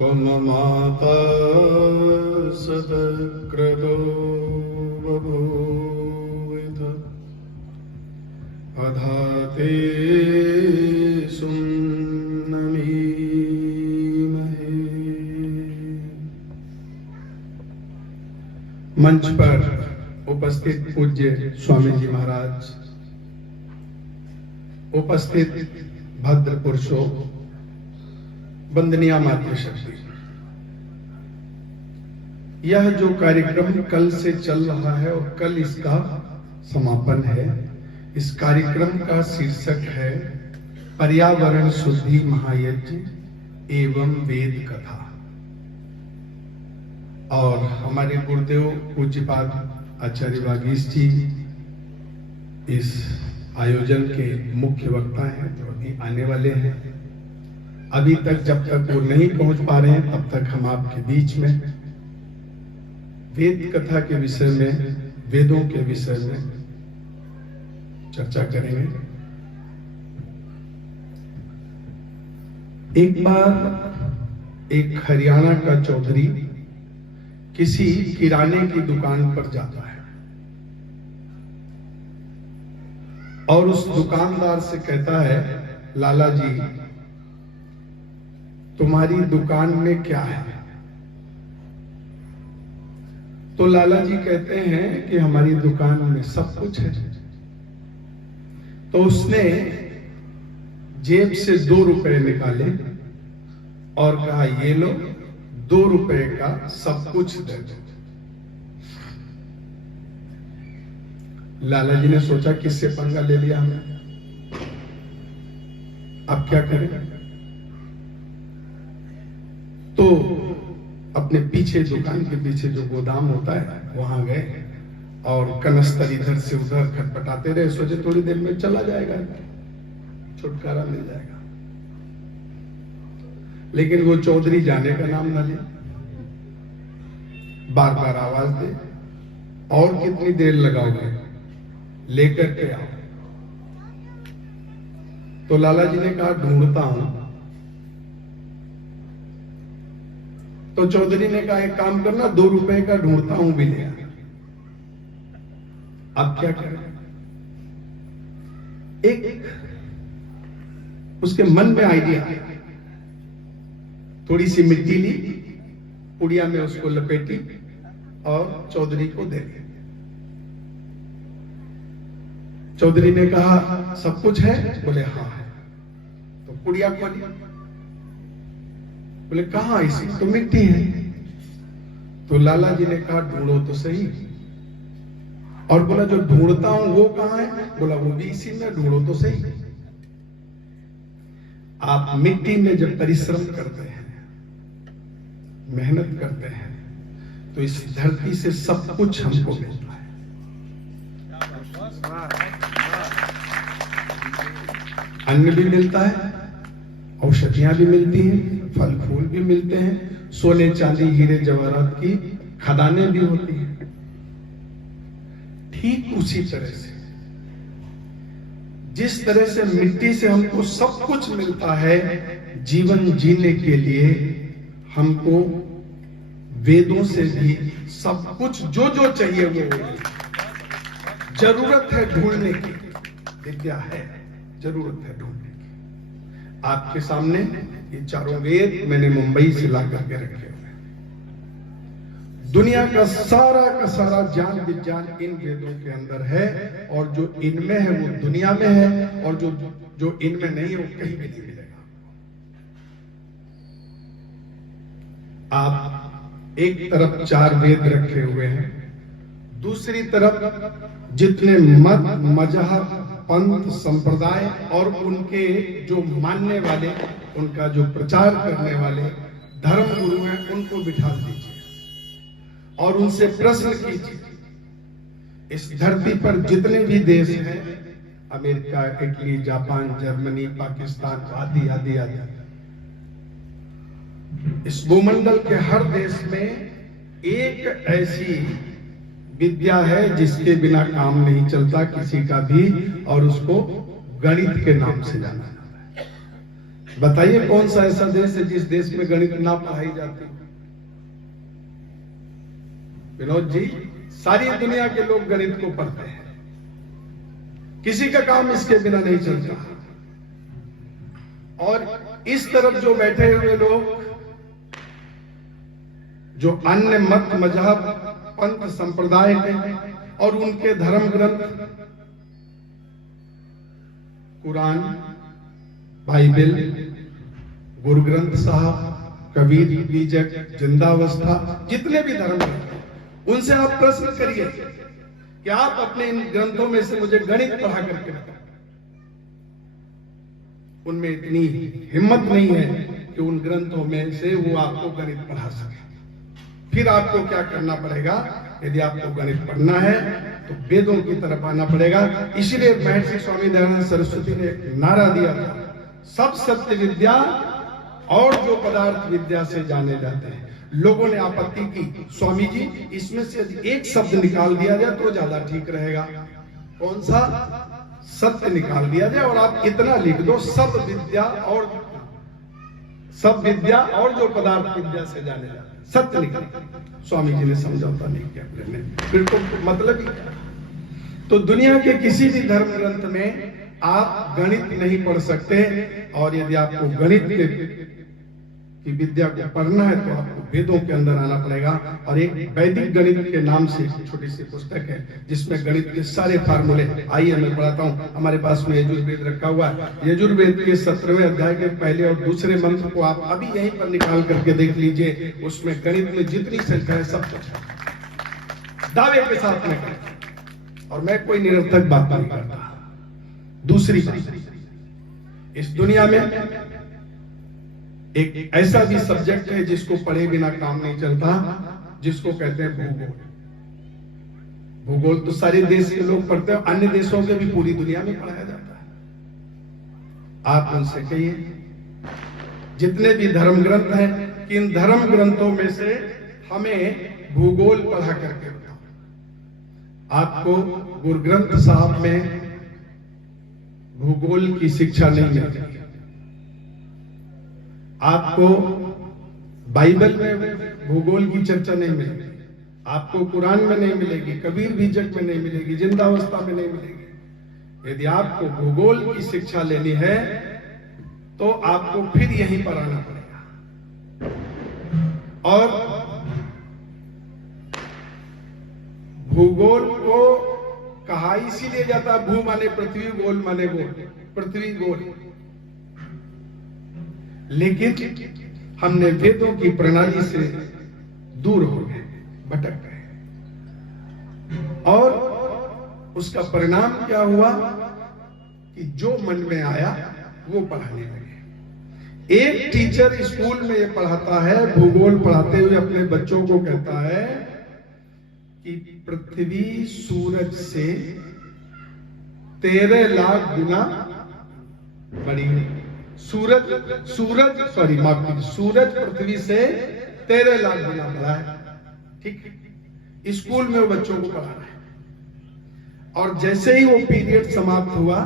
त्वं माता सदक्रतो बभूविथ अधाते सुम्नमीमहे। मंच पर उपस्थित पूज्य स्वामी जी महाराज, उपस्थित भद्र पुरुषों, वंदनीय मातृशक्ति, यह जो कार्यक्रम कल से चल रहा है और कल इसका समापन है, इस कार्यक्रम का शीर्षक है पर्यावरण शुद्धि महायज्ञ एवं वेद कथा। और हमारे गुरुदेव पूज्यपाद आचार्य वागीश जी इस आयोजन के मुख्य वक्ता हैं, जो अभी आने वाले हैं। अभी तक जब तक वो नहीं पहुंच पा रहे हैं, तब तक हम आपके बीच में वेद कथा के विषय में, वेदों के विषय में चर्चा करेंगे। एक बार एक हरियाणा का चौधरी किसी किराने की दुकान पर जाता है और उस दुकानदार से कहता है, लाला जी, तुम्हारी दुकान में क्या है? तो लाला जी कहते हैं कि हमारी दुकान में सब कुछ है। तो उसने जेब से 2 रुपए निकाले और कहा, ये लो, 2 रुपए का सब कुछ दे दो। लाला जी ने सोचा, किससे पंगा ले लिया हमने, अब क्या करें? तो अपने पीछे, दुकान के पीछे जो गोदाम होता है, वहां गए और कनस्तर इधर से उधर खटपटाते रहे। सोचे थोड़ी देर में चला जाएगा, छुटकारा मिल जाएगा। लेकिन वो चौधरी जाने का नाम ना ले, बार बार आवाज दे, और कितनी देर लगाओगे, लेकर के आओ। तो लाला जी ने कहा, ढूंढता हूं। तो चौधरी ने कहा, एक काम करना, 2 रुपए का ढूंढता हूं भी ले आ। अब क्या करें? एक उसके मन में आइडिया, थोड़ी सी मिट्टी ली, पुड़िया में उसको लपेटी और चौधरी को दे दी। चौधरी ने कहा, सब कुछ है? बोले हाँ है। तो पुड़िया खोली, बोले कहां? इसी तो मिट्टी है। तो लाला जी ने कहा, ढूंढो तो सही। और बोला, जो ढूंढता हूं वो कहां है? बोला, वो भी इसी में, ढूंढो तो सही। आप मिट्टी में जब परिश्रम करते हैं, मेहनत करते हैं, तो इस धरती से सब कुछ हमको मिलता है। अन्न भी मिलता है, औषधियां भी मिलती हैं, फल फूल भी मिलते हैं, सोने चांदी हीरे जवाहरात की खदानें भी होती हैं। ठीक उसी तरह से, जिस तरह से मिट्टी से हमको सब कुछ मिलता है, जीवन जीने के लिए हमको वेदों से भी सब कुछ जो जो चाहिए वो जरूरत है ढूंढने की। विद्या है, जरूरत है ढूंढने की। आपके सामने ये चारों वेद मैंने मुंबई से ला करके रखे हुए हैं। दुनिया का सारा ज्ञान विज्ञान इन वेदों के अंदर है, और जो इनमें है वो दुनिया में है, और जो इनमें नहीं है वो कहीं भी नहीं मिलेगा। आप एक तरफ 4 वेद रखे हुए हैं, दूसरी तरफ जितने मत, मजहब, पंथ, संप्रदाय और उनके जो मानने वाले, उनका जो प्रचार करने वाले धर्म गुरु हैं, उनको बिठा दीजिए और उनसे प्रश्न कीजिए। इस धरती पर जितने भी देश हैं, America, Italy, Japan, Germany, Pakistan, आदि आदि आदि, इस भूमंडल के हर देश में एक ऐसी विद्या है जिसके बिना काम नहीं चलता किसी का भी, और उसको गणित के नाम से जाना जाता है। बताइए कौन सा ऐसा देश है जिस देश में गणित ना पढ़ाई जाती? विनोद जी, सारी दुनिया के लोग गणित को पढ़ते हैं, किसी का काम इसके बिना नहीं चलता। और इस तरफ जो बैठे हुए लोग, जो अन्य मत मजहब पंथ संप्रदाय के और उनके धर्म ग्रंथ कुरान, बाइबल, गुरु ग्रंथ साहब, कबीर बीजक, जिंदावस्था, जितने भी धर्म ग्रंथ, उनसे आप प्रश्न करिए कि आप अपने इन ग्रंथों में से मुझे गणित पढ़ा करके बताओ। उनमें इतनी हिम्मत नहीं है कि उन ग्रंथों में से वो आपको गणित पढ़ा सके। फिर आपको क्या करना पड़ेगा? यदि आपको गणित पढ़ना है तो वेदों की तरफ आना पड़ेगा। इसीलिए महर्षि स्वामी दयानंद सरस्वती ने एक नारा दिया था, सब सत्य विद्या और जो पदार्थ विद्या से जाने जाते हैं। लोगों ने आपत्ति की, स्वामी जी इसमें से यदि एक शब्द निकाल दिया जाए तो ज्यादा ठीक रहेगा। कौन सा? सत्य निकाल दिया जाए और आप इतना लिख दो, सब विद्या और जो पदार्थ विद्या से जाने जाते हैं, सत्य निकाल। स्वामी जी ने समझौता नहीं किया, फिर तो मतलब ही क्या? तो दुनिया के किसी भी धर्म ग्रंथ में आप गणित नहीं पढ़ सकते। और यदि आपको गणित की विद्या को पढ़ना है तो आपको वेदों के अंदर आना पड़ेगा। और एक वैदिक गणित के नाम से छोटी सी पुस्तक है जिसमें गणित के सारे फार्मूले, आइए मैं पढ़ाता हूँ। हमारे पास में यजुर्वेद रखा हुआ है। यजुर्वेद के 17वें अध्याय के पहले और दूसरे मंत्र को आप अभी यहीं पर निकाल करके देख लीजिए। उसमें गणित में जितनी संख्या है सब कुछ है, दावे के साथ में। और मैं कोई निरर्थक बात नहीं करता। दूसरी बात, इस दुनिया में एक ऐसा भी सब्जेक्ट है जिसको पढ़े बिना काम नहीं चलता, जिसको कहते हैं भूगोल। भूगोल तो सारे देश के लोग पढ़ते हैं, अन्य देशों के भी पूरी दुनिया में पढ़ाया जाता है। आप उनसे कहिए जितने भी धर्म ग्रंथ हैं, इन धर्म ग्रंथों में से हमें भूगोल पढ़ा करके बताओ। आपको गुरु ग्रंथ साहब में भूगोल की शिक्षा नहीं मिलती, आपको बाइबल में भूगोल की चर्चा नहीं मिलेगी, आपको कुरान में नहीं मिलेगी, कबीर बीजक में नहीं मिलेगी, जिंदावस्था में नहीं मिलेगी। यदि आपको भूगोल की शिक्षा लेनी है तो आपको फिर यहीं पर आना पड़ेगा। और भूगोल को कहा इसीलिए जाता, भू माने पृथ्वी, गोल माने गोल, पृथ्वी गोल। लेकिन हमने वेदों की प्रणाली से दूर हो गए, भटक गए, और उसका परिणाम क्या हुआ कि जो मन में आया वो पढ़ाने लगे। एक टीचर स्कूल में ये पढ़ाता है, भूगोल पढ़ाते हुए अपने बच्चों को कहता है कि पृथ्वी सूरज से 13 लाख गुना बड़ी है। सूरज पृथ्वी से 13 लाख गुना बड़ा है। ठीक, स्कूल में वो बच्चों को पढ़ा रहा है। और जैसे ही वो पीरियड समाप्त हुआ,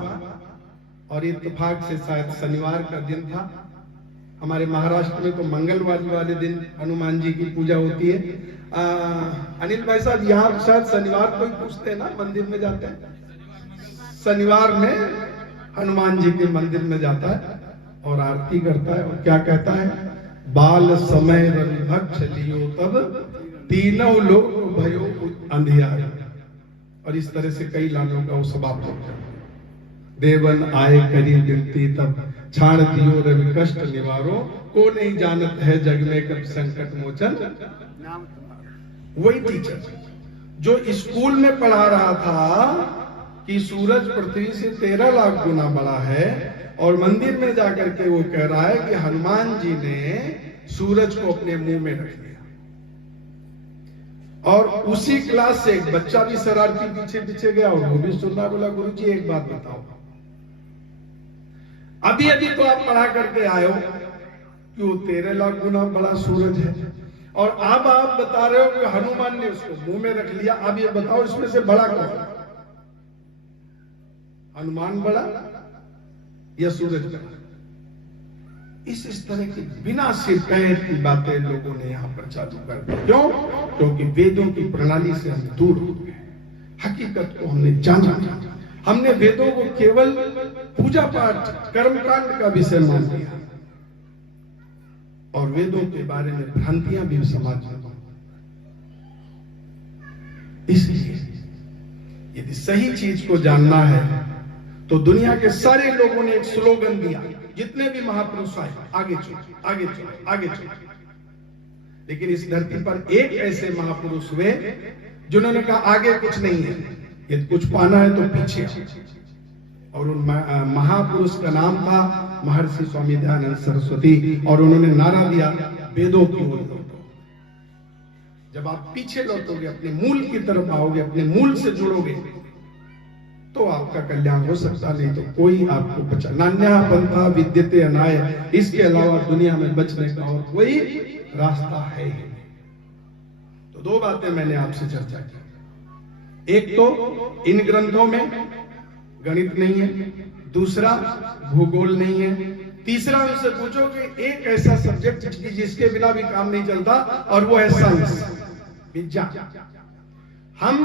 और इत्तेफाक से शायद शनिवार का दिन था, हमारे महाराष्ट्र में तो मंगलवार वाले दिन हनुमान जी की पूजा होती है। अनिल भाई साहब, यहाँ शायद शनिवार को ही पूछते हैं ना, मंदिर में जाते हैं, शनिवार में हनुमान जी के मंदिर में जाता है और आरती करता है। और क्या कहता है? बाल समय रविभक्त लियो तब तीनों लोग भयो अंधियार। और इस तरह से कई लानों का वो समाप्त होता है। देवन आए करी विनती तब छाड़ दियो रवि कष्ट निवारो, को नहीं जानत है जग में कब संकट मोचन। वही टीचर जो स्कूल में पढ़ा रहा था कि सूरज पृथ्वी से 13 लाख गुना बड़ा है, और मंदिर में जाकर के वो कह रहा है कि हनुमान जी ने सूरज को अपने मुंह में रख लिया। और उसी क्लास से एक बच्चा भी शरारती पीछे पीछे गया और वो भी सुनना, बोला गुरुजी एक बात बताओ, अभी तो आप पढ़ा करके आए हो कि वो 13 लाख गुना बड़ा सूरज है, और अब आप बता रहे हो कि हनुमान ने उसको मुंह में रख लिया। अब ये बताओ इसमें से बड़ा कौन? हनुमान बड़ा या सूरज बड़ा? इस तरह की बिना सिर पैर की बातें लोगों ने यहाँ पर चालू कर दी। क्यों? क्योंकि वेदों की प्रणाली से हम दूर हो गए, हकीकत को हमने जाना। हमने वेदों को केवल पूजा पाठ कर्मकांड का विषय मान लिया और वेदों के बारे में भ्रांतियां भी समाज में। इसलिए यदि सही चीज को जानना है तो दुनिया के सारे लोगों ने एक स्लोगन दिया, जितने भी महापुरुष आए, आगे चलो, आगे चलो, आगे चलो। लेकिन इस धरती पर एक ऐसे महापुरुष हुए जिन्होंने कहा आगे कुछ नहीं है, यदि कुछ पाना है तो पीछे। और उन महापुरुष का नाम था महर्षि स्वामी दयानंद सरस्वती, और उन्होंने नारा दिया, वेदों की ओर लौटो। जब आप पीछे लौटोगे, अपने मूल की तरफ आओगे, अपने मूल से जुड़ोगे, तो आपका कल्याण हो सकता, नहीं तो कोई आपको बचा। नान्या पंथा विद्यते अनाय, इसके अलावा दुनिया में बचने का और कोई रास्ता है ही नहीं। तो दो बातें मैंने आपसे चर्चा की, एक तो इन ग्रंथों में गणित नहीं है, दूसरा भूगोल नहीं है, तीसरा उनसे पूछो कि एक ऐसा सब्जेक्ट जिसके बिना भी काम नहीं चलता, और वो है साइंस, विज्ञान। हम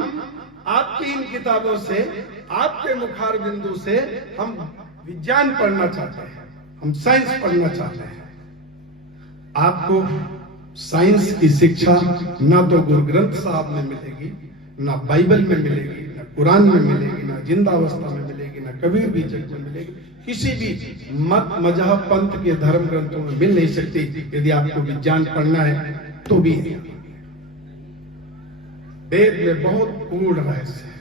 आपकी इन किताबों से, आपके मुखार बिंदु से हम विज्ञान पढ़ना चाहते हैं, हम साइंस पढ़ना चाहते हैं। आपको साइंस की शिक्षा ना तो गुरु ग्रंथ साहब में मिलेगी, ना बाइबल में मिलेगी, ना कुरान में मिलेगी, ना जिंदावस्था में मिलेगी, ना कबीर भी जग में मिलेगी, किसी भी मत मजहब पंथ के धर्म ग्रंथों में मिल नहीं सकती। यदि आपको विज्ञान पढ़ना है तो भी वेद में बहुत पूर्ण रहस्य है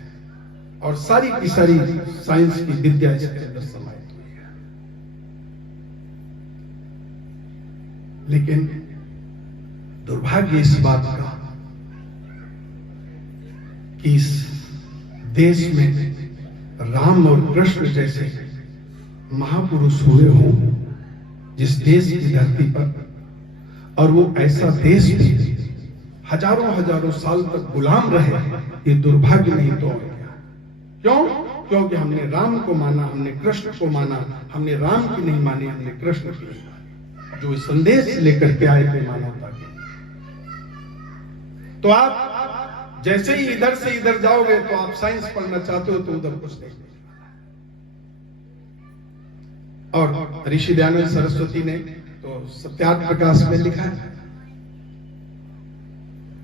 और सारी की सारी साइंस की विद्या इसके अंदर समाहित हुई है। लेकिन दुर्भाग्य इस बात का कि इस देश में राम और कृष्ण जैसे महापुरुष हुए हों जिस देश की धरती पर, और वो ऐसा देश भी हजारों हजारों साल तक गुलाम रहे, ये दुर्भाग्य नहीं तो और क्या। क्यों? क्योंकि हमने राम को माना, हमने कृष्ण को माना, हमने राम की नहीं मानी, हमने कृष्ण की नहीं मानी, जो संदेश लेकर के आए थे मानवता के। तो आप जैसे ही इधर से इधर जाओगे तो आप साइंस पढ़ना चाहते हो तो उधर कुछ नहीं। और ऋषि दयानंद सरस्वती ने तो सत्यार्थ प्रकाश में लिखा है,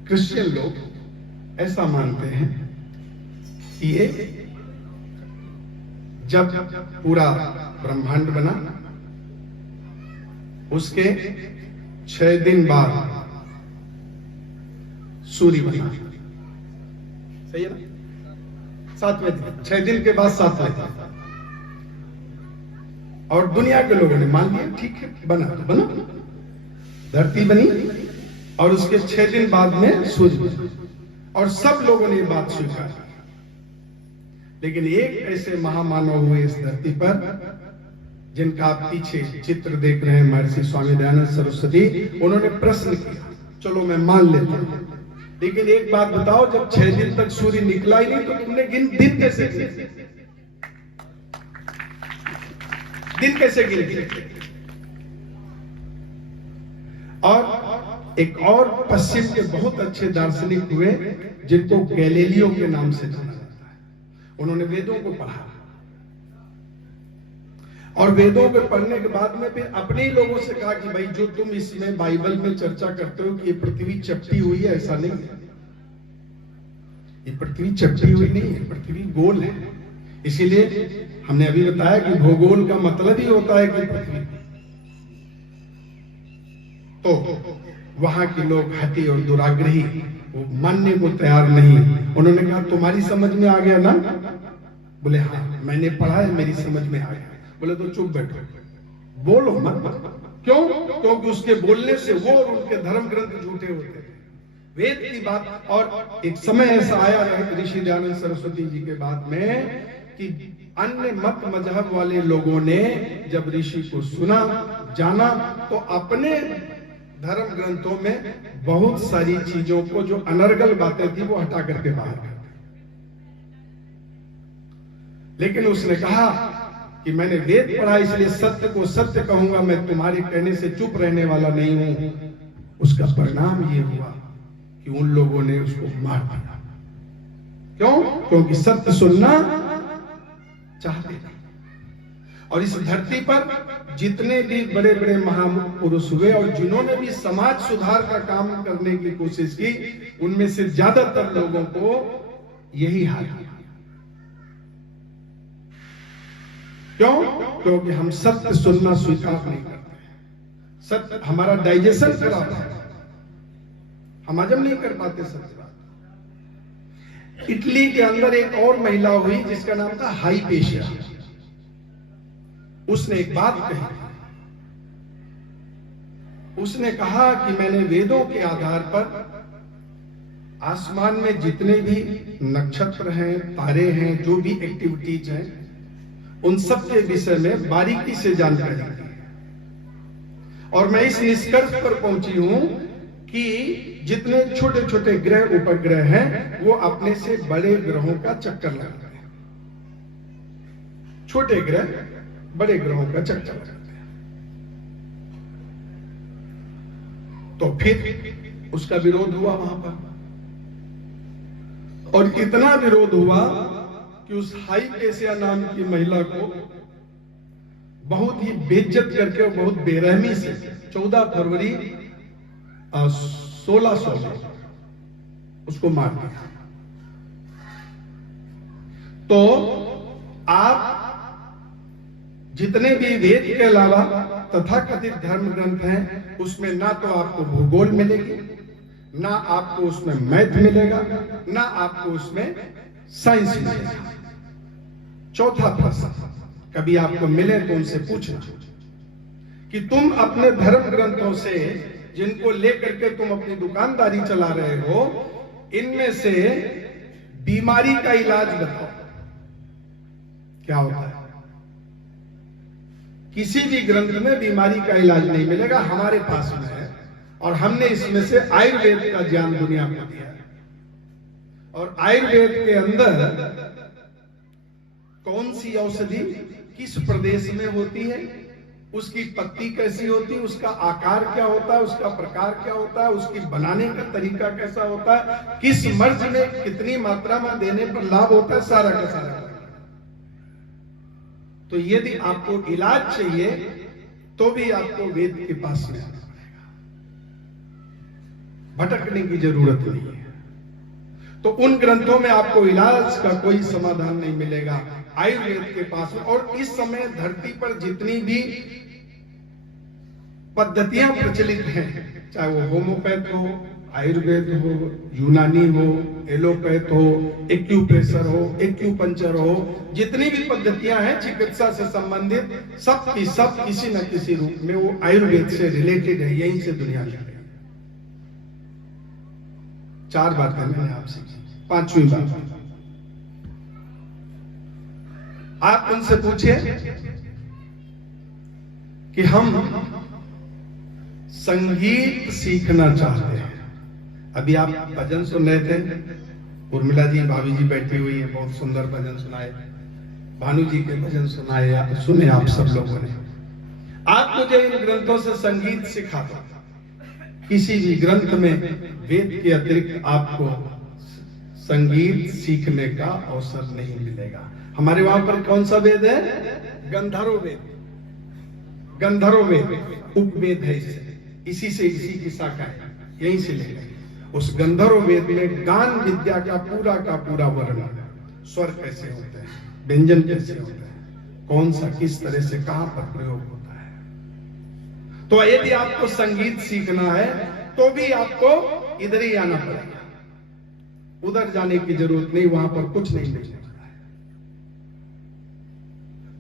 क्रिश्चियन लोग ऐसा मानते हैं कि ये जब पूरा ब्रह्मांड बना उसके 6 दिन बाद सूर्य बना। सही है ना? 7वें दिन, 6 दिन के बाद 7वें दिन। और दुनिया के लोगों ने मान लिया, ठीक है, बना तो बना, धरती बनी और उसके 6 दिन बाद में सूर्य बना, और सब लोगों ने ये बात स्वीकार की। लेकिन एक ऐसे महामानव हुए इस धरती पर जिनका आप पीछे चित्र देख रहे हैं, महर्षि स्वामी दयानंद सरस्वती, उन्होंने प्रश्न किया, चलो मैं मान लेता हूं, लेकिन एक बात बताओ, जब 6 दिन तक सूर्य निकला ही नहीं तो तुमने दिन कैसे गिने? दिन कैसे गिने? और एक और पश्चिम के बहुत अच्छे दार्शनिक हुए जिनको गैलीलियो के नाम से जाना जाता है। उन्होंने वेदों को पढ़ा और वेदों को पढ़ने के बाद में फिर अपने ही लोगों से कहा कि भाई जो तुम इसमें बाइबल में चर्चा करते हो कि ये पृथ्वी चपटी हुई है, ऐसा नहीं है, ये पृथ्वी चपटी हुई नहीं है, पृथ्वी गोल है। इसीलिए हमने अभी बताया कि भूगोल का मतलब ही होता है कि पृथ्वी। तो वहां के लोग हठी और दुराग्रही, वो मानने को तैयार नहीं। उन्होंने कहा तुम्हारी समझ में आ गया ना? बोले हाँ, मैंने पढ़ा है, मेरी समझ में आ गया। बोले तो चुप बैठो, बोलो मत। क्यों? क्योंकि उसके बोलने से वो और उनके धर्म ग्रंथ झूठे होते हैं, वेद की बात। और एक समय ऐसा आया है ऋषि दयानंद सरस्वती जी के बाद में कि अन्य मत मजहब वाले लोगों ने जब ऋषि को सुना, जाना, तो अपने धर्म ग्रंथों में बहुत सारी चीजों को, जो अनर्गल बातें थी, वो हटा करके बाहर कर दी। लेकिन उसने कहा कि मैंने वेद पढ़ा इसलिए सत्य को सत्य कहूंगा, मैं तुम्हारे कहने से चुप रहने वाला नहीं हूं, उसका परिणाम ये हुआ कि उन लोगों ने उसको मार दिया। क्यों? क्योंकि सत्य सुनना चाहते थे। और इस धरती पर जितने भी बड़े बड़े महापुरुष हुए और जिन्होंने भी समाज सुधार का काम करने की कोशिश की, उनमें से ज्यादातर लोगों को यही हाल है। क्यों? क्योंकि हम सत्य सुनना स्वीकार नहीं करते। सत्य हमारा डाइजेशन खराब है, हम हजम नहीं कर पाते सत्य बात। इटली के अंदर एक और महिला हुई जिसका नाम था हाइपेशिया। उसने एक बात कही, उसने कहा कि मैंने वेदों के आधार पर आसमान में जितने भी नक्षत्र हैं, तारे हैं, जो भी एक्टिविटीज हैं, उन सब के विषय में बारीकी से जानकारी दी है। और मैं इस निष्कर्ष पर पहुंची हूं कि जितने छोटे छोटे ग्रह उपग्रह हैं वो अपने से बड़े ग्रहों का चक्कर लगाते हैं। छोटे ग्रह बड़े ग्रहों का चक्कर लगाते हैं। तो फिर उसका विरोध हुआ वहां पर, और इतना विरोध हुआ कि उस हाइपेशिया नाम की महिला को बहुत ही बेइज्जत करके और बहुत बेरहमी से 14 फरवरी 1600 में उसको मार दिया। तो आप जितने भी वेद के अलावा तथाकथित धर्म ग्रंथ हैं, उसमें ना तो आपको भूगोल मिलेगी, ना आपको उसमें मैथ मिलेगा, ना आपको उसमें साइंस मिलेगा। चौथा प्रश्न, कभी आपको मिले तो उनसे पूछना कि तुम अपने धर्म ग्रंथों से जिनको लेकर के तुम अपनी दुकानदारी चला रहे हो, इनमें से बीमारी का इलाज बताओ क्या होता है। किसी भी ग्रंथ में बीमारी का इलाज नहीं मिलेगा, हमारे पास में है, और हमने इसमें से आयुर्वेद का ज्ञान दुनिया को दिया है। और आयुर्वेद के अंदर कौन सी औषधि किस प्रदेश में होती है, उसकी पत्ती कैसी होती है, उसका आकार क्या होता है, उसका प्रकार क्या होता है, उसकी बनाने का तरीका कैसा होता है, किस मर्ज में कितनी मात्रा में देने पर लाभ होता है, सारा का सारा। तो यदि आपको इलाज चाहिए तो भी आपको वेद के पास में आना पड़ेगा, भटकने की जरूरत नहीं है। तो उन ग्रंथों में आपको इलाज का कोई समाधान नहीं मिलेगा, आयुर्वेद के पास में। और इस समय धरती पर जितनी भी पद्धतियां प्रचलित हैं, चाहे वो होम्योपैथ हो, आयुर्वेद हो, यूनानी हो, एलोपैथ हो, एक्यूप्रेशर हो, एक्यूपंक्चर हो, जितनी भी पद्धतियां हैं चिकित्सा से संबंधित, सब की सब किसी न किसी रूप में वो आयुर्वेद से रिलेटेड है, यहीं से दुनिया चल रही है। 4 बातें मैंने आपसे की, 5वीं बात आप उनसे पूछिए कि हम संगीत सीखना चाहते हैं। अभी आप भजन सुन रहे थे, उर्मिला जी भाभी जी बैठी हुई है, बहुत सुंदर भजन सुनाए, भानु जी के भजन सुनाए, सुने आप सब लोगों ने। आप मुझे इन ग्रंथों से संगीत सिखा दो, किसी भी ग्रंथ में वेद के अतिरिक्त आपको संगीत सीखने का अवसर नहीं मिलेगा। हमारे वहां पर कौन सा वेद है? गंधर्व वेद। गंधर्व वेद उपवेद है, इसी से इसी की शाखा है, यहीं से ले गए। उस गंधर्व वेद में गान विद्या का पूरा वर्णन, स्वर कैसे होते हैं, व्यंजन कैसे होते हैं, कौन सा किस तरह से कहां पर प्रयोग होता है। तो यदि आपको संगीत सीखना है तो भी आपको इधर ही आना पड़ेगा, उधर जाने की जरूरत नहीं, वहां पर कुछ नहीं मिलने वाला है।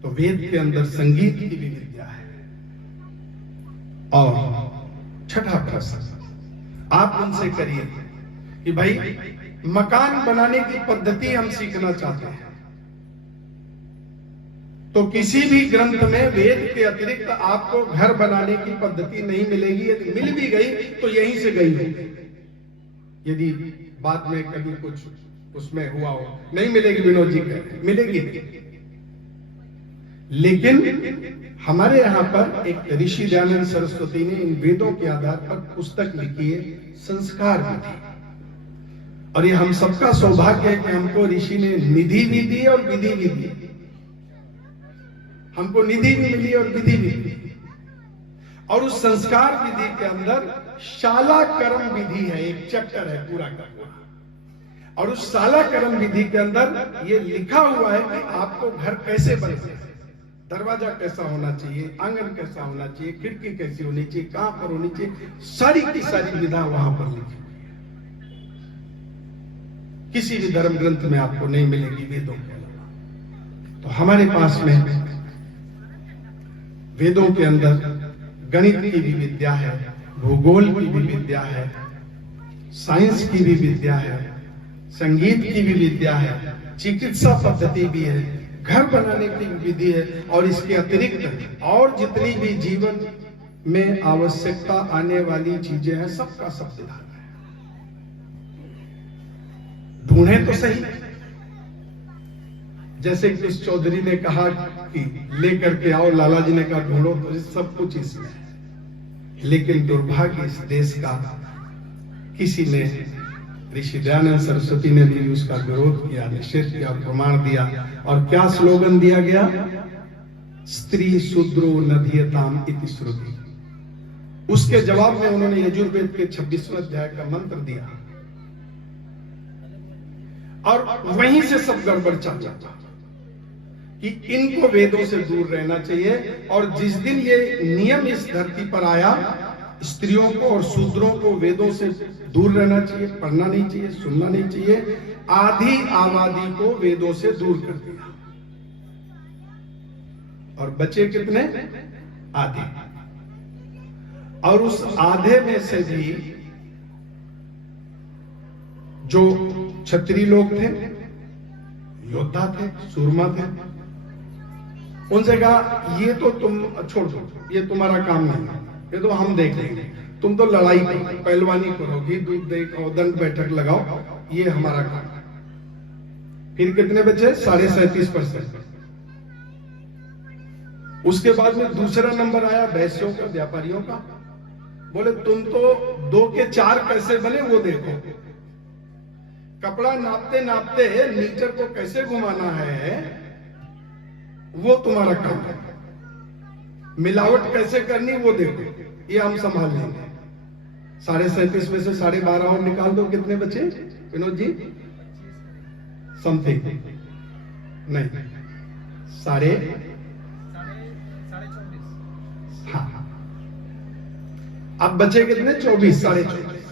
तो वेद के अंदर संगीत की भी विद्या है। और छठा प्रश्न आप उनसे करिए कि भाई मकान बनाने की पद्धति हम सीखना चाहते हैं, तो किसी भी ग्रंथ में वेद के अतिरिक्त आपको घर बनाने की पद्धति नहीं मिलेगी। यदि मिल भी गई तो यहीं से गई होगी, यदि बाद में कभी कुछ उसमें हुआ हो, नहीं मिलेगी। विनोद जी कह मिलेगी, लेकिन हमारे यहाँ पर एक ऋषि दयानंद सरस्वती ने इन वेदों के आधार पर पुस्तक लिखी है, संस्कार विधि। और ये हम सबका सौभाग्य है कि हमको ऋषि ने निधि भी दी और विधि भी दी। हमको निधि भी मिली और विधि भी मिली। और उस संस्कार विधि के अंदर शाला कर्म विधि है, एक चैप्टर है पूरा का पूरा। और उस शाला कर्म विधि के अंदर ये लिखा हुआ है कि आपको घर कैसे बनना है, दरवाजा कैसा होना चाहिए, आंगन कैसा होना चाहिए, खिड़की कैसी होनी चाहिए, कहां पर होनी चाहिए, सारी की सारी विधा वहां पर लिखी हुई है। किसी भी धर्म ग्रंथ में आपको नहीं मिलेगी वेदों के अलावा। तो हमारे पास में वेदों के अंदर गणित की भी विद्या है, भूगोल की भी विद्या है, साइंस की भी विद्या है, संगीत की भी विद्या है, चिकित्सा पद्धति भी है, घर बनाने की भी विधि है, और इसके अतिरिक्त और जितनी भी जीवन में आवश्यकता आने वाली चीजें हैं, सबका सब विधान है। ढूंढे तो सही। जैसे कि उस चौधरी ने कहा कि लेकर के आओ, लाला जी ने कहा ढूंढो, तो सब कुछ इसमें है। लेकिन दुर्भाग्य इस देश का, किसी ने, ऋषि दयानंद सरस्वती ने भी उसका विरोध किया, निषेध किया, प्रमाण दिया। और क्या स्लोगन दिया गया? स्त्री शूद्रो नधीयताम इति श्रुति। उसके जवाब में उन्होंने यजुर्वेद के 26वें अध्याय का मंत्र दिया, और वहीं से सब गड़बड़ चल जाता कि इनको वेदों से दूर रहना चाहिए। और जिस दिन ये नियम इस धरती पर आया, स्त्रियों को और शूद्रों को वेदों से दूर रहना चाहिए, पढ़ना नहीं चाहिए, सुनना नहीं चाहिए, आधी आबादी को वेदों से दूर कर दिया। और बचे कितने? आधे। और उस आधे में से भी जो क्षत्रिय लोग थे, योद्धा थे, सूरमा थे, उनसे कहा ये तो तुम छोड़ दो, ये तुम्हारा काम नहीं है, ये तो हम देख लेंगे, तुम तो लड़ाई करो, पहलवानी करो, घी दूध देखो, दंड बैठक लगाओ, ये हमारा काम है। फिर कितने बचे? 37.5%। उसके बाद में दूसरा नंबर आया वैश्यों का, व्यापारियों का। बोले तुम तो 2 के 4 कैसे बने वो देखो, कपड़ा नापते नापते मीटर को कैसे घुमाना है वो तुम्हारा काम है, मिलावट कैसे करनी वो देखो, ये हम संभाल लेंगे। 37.5 में से 12.5 और निकाल दो, कितने बचे विनोद जी? समथिंग नहीं, साढ़े हाँ, अब बचे कितने? 24, 24.5।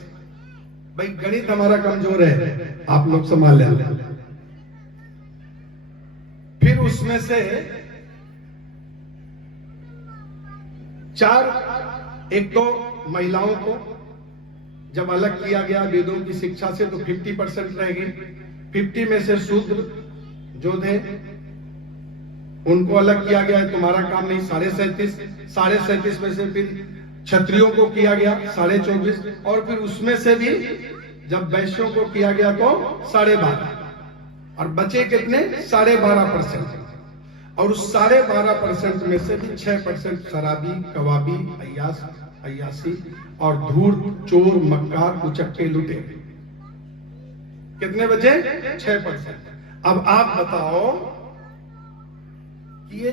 भाई गणित हमारा कमजोर है, आप लोग संभाल लें। फिर उसमें से 4, एक तो महिलाओं को जब अलग किया गया वेदों की शिक्षा से तो 50% रहेगी। 50 में से शूद्र जो थे उनको अलग किया गया, तुम्हारा काम नहीं, 37.5 में से फिर क्षत्रियों को किया गया 24.5, और फिर उसमें से भी जब वैश्यों को किया गया तो 12.5, और बचे कितने? 12.5%। और उस 12.5% में से भी 6% शराबी, कवाबी, अय्यासी और धूर्त, चोर, मक्कार, उचक्के, लुटे। कितने बचे? 6%। अब आप बताओ कि ये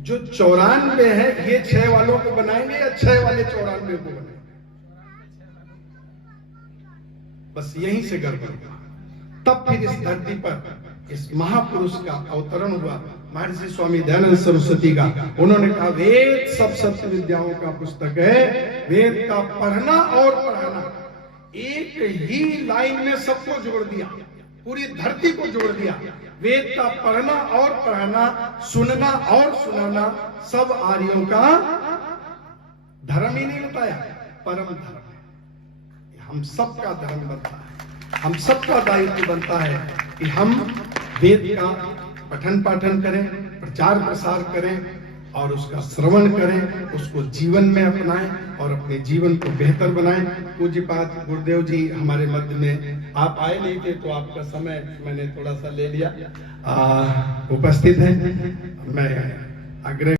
जो 94 है, ये 6 वालों को बनाएंगे या 6 वाले 94 को बनाएंगे? बस यहीं से गड़बड़ हुआ। तब फिर इस धरती पर इस महापुरुष का अवतरण हुआ, महर्षि स्वामी दयानंद सरस्वती का। उन्होंने कहा वेद सब सत्य विद्याओं का पुस्तक है, वेद का पढ़ना और पढ़ाना, एक ही लाइन में सबको जोड़ दिया, पूरी धरती को जोड़ दिया। वेद का पढ़ना और पढ़ाना, सुनना और सुनाना सब आर्यों का धर्म ही नहीं बताया, परम धर्म है। हम सबका धर्म बनता है, हम सबका दायित्व बनता है कि हम वेद का पठन पाठन करें, प्रचार प्रसार करें और उसका श्रवण करें, उसको जीवन में अपनाएं और अपने जीवन को बेहतर बनाएं। पूज्यपाद गुरुदेव जी हमारे मध्य में, आप आए नहीं थे तो आपका समय मैंने थोड़ा सा ले लिया, उपस्थित है। मैं आग्रह